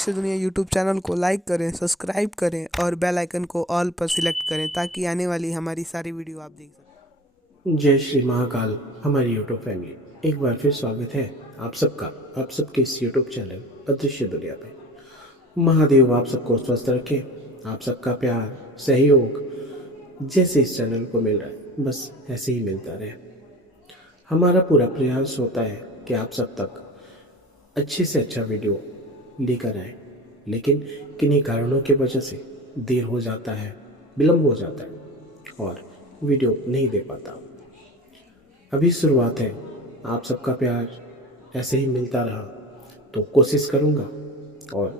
दृश्य दुनिया YouTube channel को लाइक करें, सब्सक्राइब करें और बेल आइकन को ऑल पर सिलेक्ट करें ताकि आने वाली हमारी सारी वीडियो आप देख सकें। जय श्री महाकाल। हमारी यूट्यूब फैमिली एक बार फिर स्वागत है आप सबका, आप सबके इस यूट्यूब चैनल अदृश्य दुनिया पे। महादेव आप सबको स्वस्थ रखे। आप सबका प्यार सहयोग जैसे इस चैनल को मिल रहा है बस ऐसे ही मिलता रहे। हमारा पूरा प्रयास होता है कि आप सब तक अच्छे से अच्छा वीडियो लेकर आए, लेकिन किन्हीं कारणों की वजह से देर हो जाता है, विलम्ब हो जाता है और वीडियो नहीं दे पाता। अभी शुरुआत है, आप सबका प्यार ऐसे ही मिलता रहा तो कोशिश करूँगा और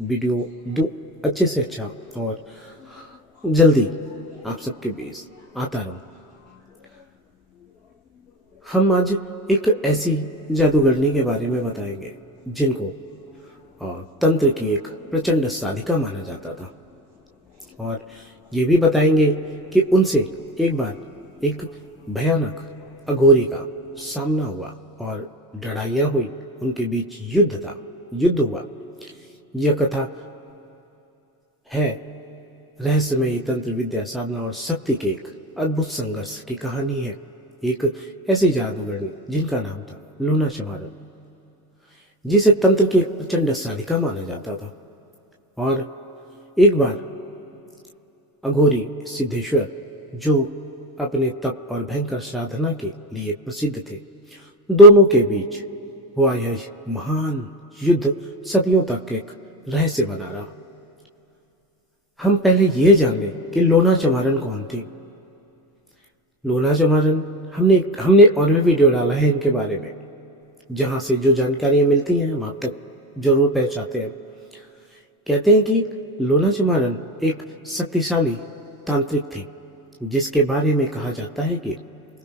वीडियो दूँ अच्छे से अच्छा और जल्दी आप सबके बीच आता रहूँ। हम आज एक ऐसी जादूगरनी के बारे में बताएंगे जिनको तंत्र की एक प्रचंड साधिका माना जाता था, और ये भी बताएंगे कि उनसे एक बार एक भयानक अघोरी का सामना हुआ और लड़ाइयाँ हुई, उनके बीच युद्ध हुआ। यह कथा है रहस्यमयी तंत्र विद्या साधना और शक्ति के एक अद्भुत संघर्ष की कहानी है। एक ऐसी जादूगरनी जिनका नाम था लूना चमारन, जिसे तंत्र की एक प्रचंड साधिका माना जाता था। और एक बार अघोरी सिद्धेश्वर, जो अपने तप और भयंकर साधना के लिए प्रसिद्ध थे, दोनों के बीच हुआ यह महान युद्ध सदियों तक एक रहस्य बना रहा। हम पहले ये जान लें कि लोना चमारन कौन थी। लोना चमारन हमने और भी वीडियो डाला है इनके बारे में, जहाँ से जो जानकारियाँ मिलती हैं हम आप तक जरूर पहुँचाते हैं। कहते हैं कि लोना चमारन एक शक्तिशाली तांत्रिक थी, जिसके बारे में कहा जाता है कि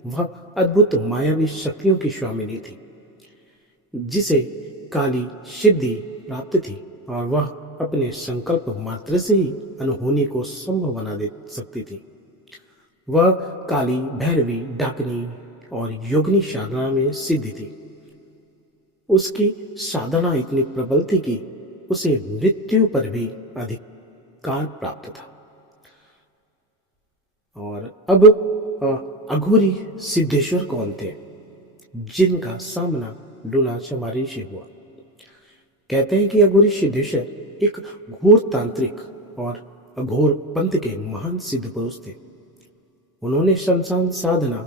वह अद्भुत मायावी शक्तियों की स्वामिनी थी, जिसे काली सिद्धि प्राप्त थी और वह अपने संकल्प मात्र से ही अनहोनी को संभव बना दे सकती थी। वह काली, भैरवी, डाकनी और योगिनी साधना में सिद्धि थी। उसकी साधना इतनी प्रबल थी कि उसे मृत्यु पर भी अधिकार प्राप्त था। और अब अघोरी सिद्धेश्वर कौन थे, जिनका सामना लूना चमारी से हुआ। कहते हैं कि अघोरी सिद्धेश्वर एक घोर तांत्रिक और अघोर पंथ के महान सिद्ध पुरुष थे। उन्होंने शमशान साधना,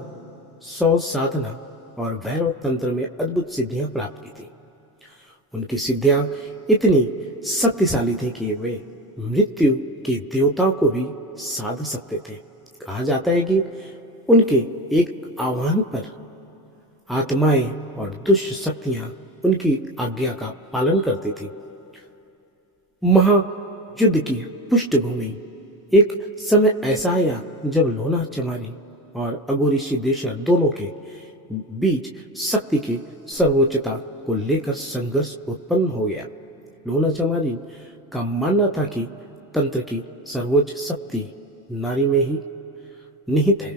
सौ साधना और भैरव तंत्र में अद्भुत सिद्धियां प्राप्त की थी। उनकी सिद्धियां इतनी शक्तिशाली थी कि वे मृत्यु के देवताओं को भी साध सकते थे। कहा जाता है कि उनके एक आह्वान पर आत्माएं और दुष्ट शक्तियां उनकी आज्ञा का पालन करती थी। महायुद्ध की पृष्ठभूमि, एक समय ऐसा आया जब लोना चमारी और अघोरी सिद्धेश्वर दोनों के बीच शक्ति की सर्वोच्चता को लेकर संघर्ष उत्पन्न हो गया। लोना चमारी का मानना था कि तंत्र की सर्वोच्च शक्ति नारी में ही निहित है,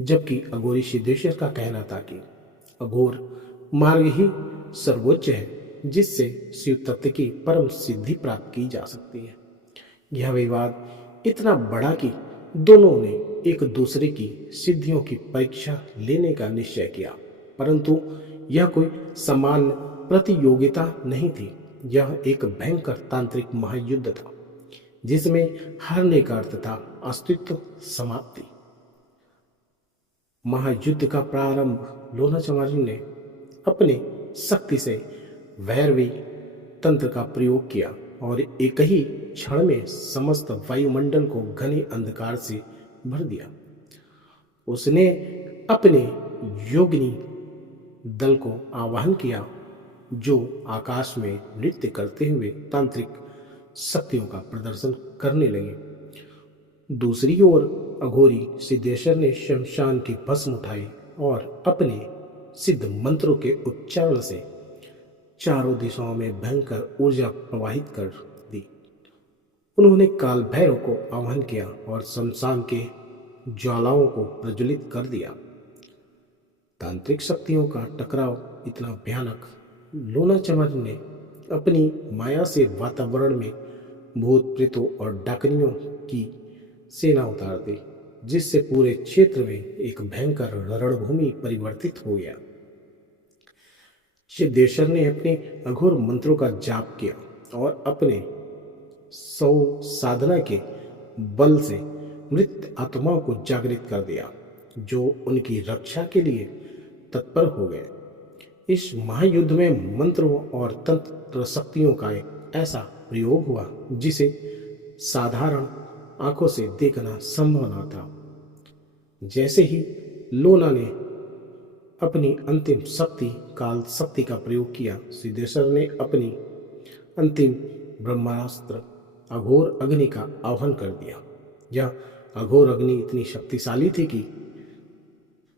जबकि अघोरी सिद्धेश्वर का कहना था कि अघोर मार्ग ही सर्वोच्च है, जिससे शिव तत्व की परम सिद्धि प्राप्त की जा सकती है। यह विवाद इतना बड़ा कि दोनों ने एक दूसरे की सिद्धियों की परीक्षा लेने का निश्चय किया, परंतु यह कोई समान प्रतियोगिता नहीं थी। यह एक भयंकर तांत्रिक महायुद्ध था, जिसमें हारने का अर्थ था अस्तित्व समाप्ति। महायुद्ध का प्रारंभ लोना चमारी ने अपने शक्ति से भैरवी तंत्र का प्रयोग किया और एक ही क्षण में समस्त वायुमंडल को घने अंधकार से भर दिया। उसने अपने योगिनी दल को आवाहन किया, जो आकाश में नृत्य करते हुए तांत्रिक शक्तियों का प्रदर्शन करने लगे। दूसरी ओर अघोरी सिद्धेश्वर ने शमशान की भस्म उठाई और अपने सिद्ध मंत्रों के उच्चारण से चारों दिशाओं में भयंकर ऊर्जा प्रवाहित कर दी। उन्होंने काल भैरव को आह्वान किया और शमशान के ज्वालाओं को प्रज्वलित कर दिया। तांत्रिक शक्तियों का टकराव इतना भयानक, लोना चमारी ने अपनी माया से वातावरण में भूत प्रेतों और डाकनियों की सेना उतार दी, जिससे पूरे क्षेत्र में एक भयंकर रणभूमि परिवर्तित हो गया। सिद्धेश्वर ने अपने अघोर मंत्रों का जाप किया और अपने सौ साधना के बल से मृत आत्माओं को जागृत कर दिया, जो उनकी रक्षा के लिए तत्पर हो गए। इस महायुद्ध में मंत्रों और तंत्र शक्तियों का एक ऐसा प्रयोग हुआ जिसे साधारण आंखों से देखना संभव न था। जैसे ही लोना ने अपनी अंतिम शक्ति काल शक्ति का प्रयोग किया, सिद्धेश्वर ने अपनी अंतिम ब्रह्मास्त्र अघोर अग्नि का आह्वान कर दिया। यह अघोर अग्नि इतनी शक्तिशाली थी कि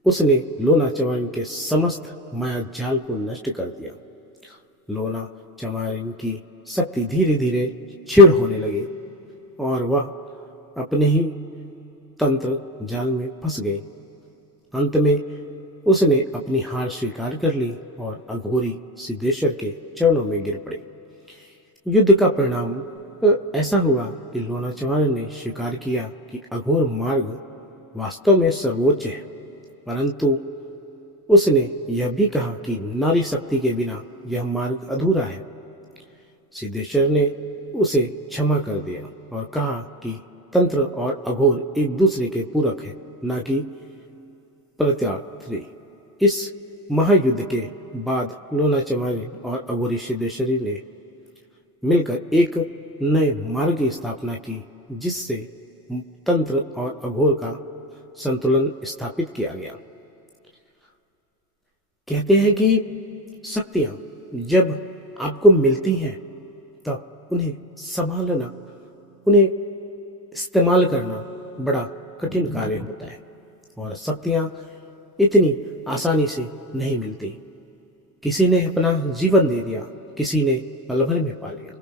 उसने लोना चमारिन के समस्त माया जाल को नष्ट कर दिया। लोना चमारिन की शक्ति धीरे धीरे क्षीण होने लगी और वह अपने ही तंत्र जाल में फंस गई। अंत में उसने अपनी हार स्वीकार कर ली और अघोरी सिद्धेश्वर के चरणों में गिर पड़ी। युद्ध का परिणाम ऐसा हुआ कि लोना चमारिन ने स्वीकार किया कि अघोर मार्ग वास्तव में सर्वोच्च है, परंतु उसने यह भी कहा कि नारी शक्ति के बिना यह मार्ग अधूरा है। सिद्धेश्वर ने उसे क्षमा कर दिया और कहा कि तंत्र और अघोर एक दूसरे के पूरक हैं, न कि प्रत्यार्थी। इस महायुद्ध के बाद लोना चमारिन और अघोरी सिद्धेश्वरी ने मिलकर एक नए मार्ग की स्थापना की, जिससे तंत्र और अघोर का संतुलन स्थापित किया गया। कहते हैं कि शक्तियां जब आपको मिलती हैं तब उन्हें संभालना, उन्हें इस्तेमाल करना बड़ा कठिन कार्य होता है और शक्तियां इतनी आसानी से नहीं मिलती। किसी ने अपना जीवन दे दिया, किसी ने पल भर में पा लिया।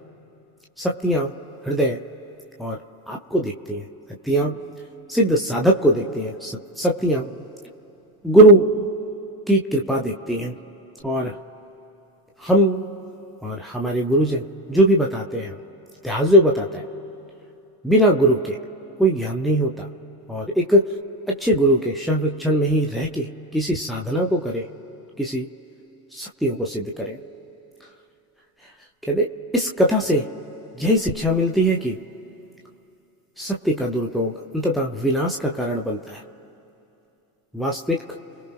शक्तियां हृदय और आपको देखती हैं, शक्तियां सिद्ध साधक को देखती हैं, शक्तियां गुरु की कृपा देखती हैं और हम और हमारे गुरुजन जो भी बताते हैं, इतिहास जो बताता है, बिना गुरु के कोई ज्ञान नहीं होता। और एक अच्छे गुरु के संरक्षण में ही रह के किसी साधना को करें, किसी शक्तियों को सिद्ध करें। कहते इस कथा से यही शिक्षा मिलती है कि शक्ति का दुरुपयोग अंततः विनाश का कारण बनता है। वास्तविक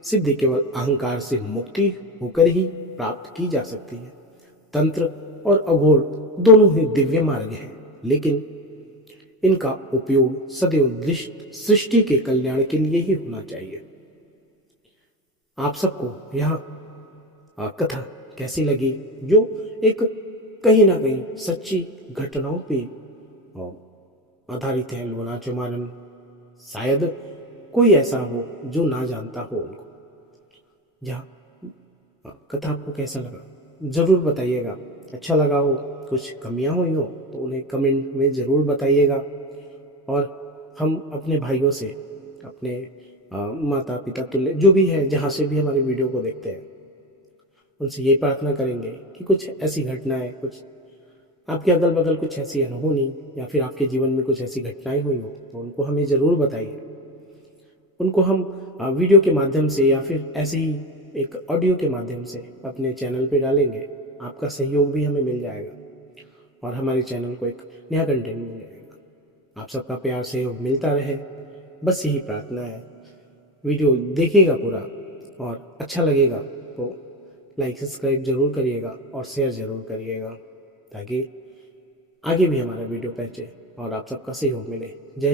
सिद्धि केवल अहंकार से मुक्ति होकर ही प्राप्त की जा सकती है। तंत्र और अघोर दोनों ही दिव्य मार्ग हैं, लेकिन इनका उपयोग सदैव सृष्टि के कल्याण के लिए ही होना चाहिए। आप सबको यह कथा कैसी लगी, जो एक कहीं ना कहीं सच्ची घटनाओं पे आधारित है। लोना चमारिन शायद कोई ऐसा हो जो ना जानता हो उनको। यह कथा आपको कैसा लगा ज़रूर बताइएगा। अच्छा लगा हो, कुछ कमियां हुई हो तो उन्हें कमेंट में ज़रूर बताइएगा। और हम अपने भाइयों से, अपने माता पिता तुल्य जो भी है, जहाँ से भी हमारे वीडियो को देखते हैं, उनसे ये प्रार्थना करेंगे कि कुछ ऐसी घटनाएं, कुछ आपके अगल बगल कुछ ऐसी अनहोनी या फिर आपके जीवन में कुछ ऐसी घटनाएं हुई हो तो उनको हमें ज़रूर बताइए। उनको हम वीडियो के माध्यम से या फिर ऐसे ही एक ऑडियो के माध्यम से अपने चैनल पे डालेंगे। आपका सहयोग भी हमें मिल जाएगा और हमारे चैनल को एक नया कंटेंट मिल जाएगा। आप सबका प्यार सहयोग मिलता रहे, बस यही प्रार्थना है। वीडियो देखिएगा पूरा और अच्छा लगेगा तो लाइक सब्सक्राइब ज़रूर करिएगा और शेयर ज़रूर करिएगा, ताकि आगे भी हमारा वीडियो पहुँचे और आप सबका सहयोग मिले। जय